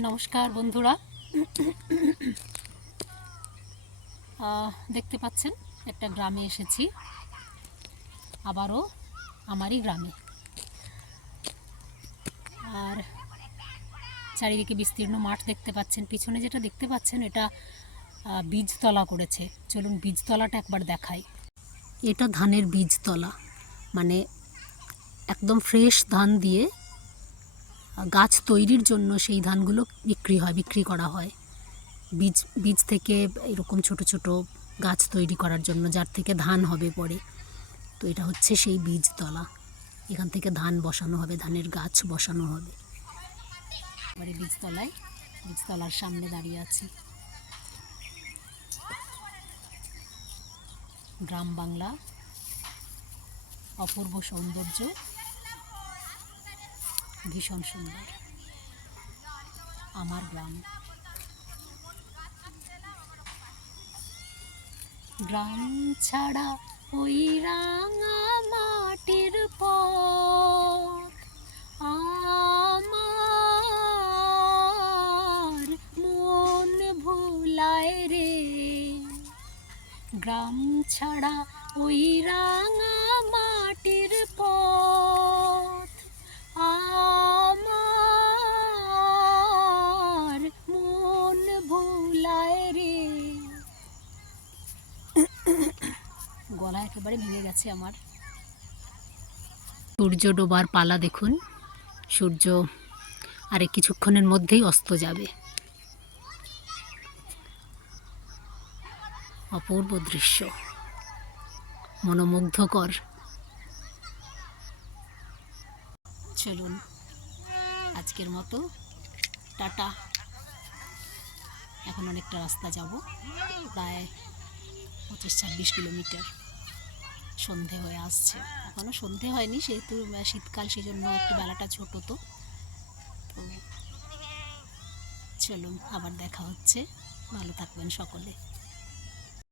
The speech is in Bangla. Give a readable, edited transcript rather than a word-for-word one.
নমস্কার বন্ধুরা, দেখতে পাচ্ছেন একটা গ্রামে এসেছি, আবারও আমারই গ্রামে। আর চারিদিকে বিস্তীর্ণ মাঠ দেখতে পাচ্ছেন। পিছনে যেটা দেখতে পাচ্ছেন এটা বীজতলা করেছে। চলুন বীজতলাটা একবার দেখাই। এটা ধানের বীজতলা, মানে একদম ফ্রেশ ধান দিয়ে গাছ তৈরির জন্য সেই ধানগুলো বিক্রি করা হয়। বীজ থেকে এরকম ছোট ছোট গাছ তৈরি করার জন্য, যার থেকে ধান হবে পরে। তো এটা হচ্ছে সেই বীজতলা, এখান থেকে ধান বসানো হবে, ধানের গাছ বসানো হবে। এবারে বীজতলার সামনে দাঁড়িয়ে আছি। গ্রাম বাংলা, অপূর্ব সৌন্দর্য, ভীষণ সুন্দর আমার গ্রাম। গ্রাম ছাড়া ওই রাঙা মাটির পথ আমার মন ভুলায় রে। গ্রাম ছাড়া ওই রাঙা মাটির পথ আমার মন ভুলায় রে। গলা একেবারে ভেঙে গেছে আমার। সূর্য ডোবার পালা দেখুন। সূর্য আরে কিছুক্ষণের মধ্যেই অস্ত যাবে। অপূর্ব দৃশ্য, মনোমুগ্ধকর। চলুন আজকের মতো টাটা। এখন অনেকটা রাস্তা যাব, প্রায় 25-26 কিলোমিটার। সন্ধে হয়ে আসছে, এখনও সন্ধে হয়নি, সেহেতু শীতকাল, সেই জন্য একটু বেলাটা ছোট। তো চলুন আবার দেখা হচ্ছে। ভালো থাকবেন সকলে।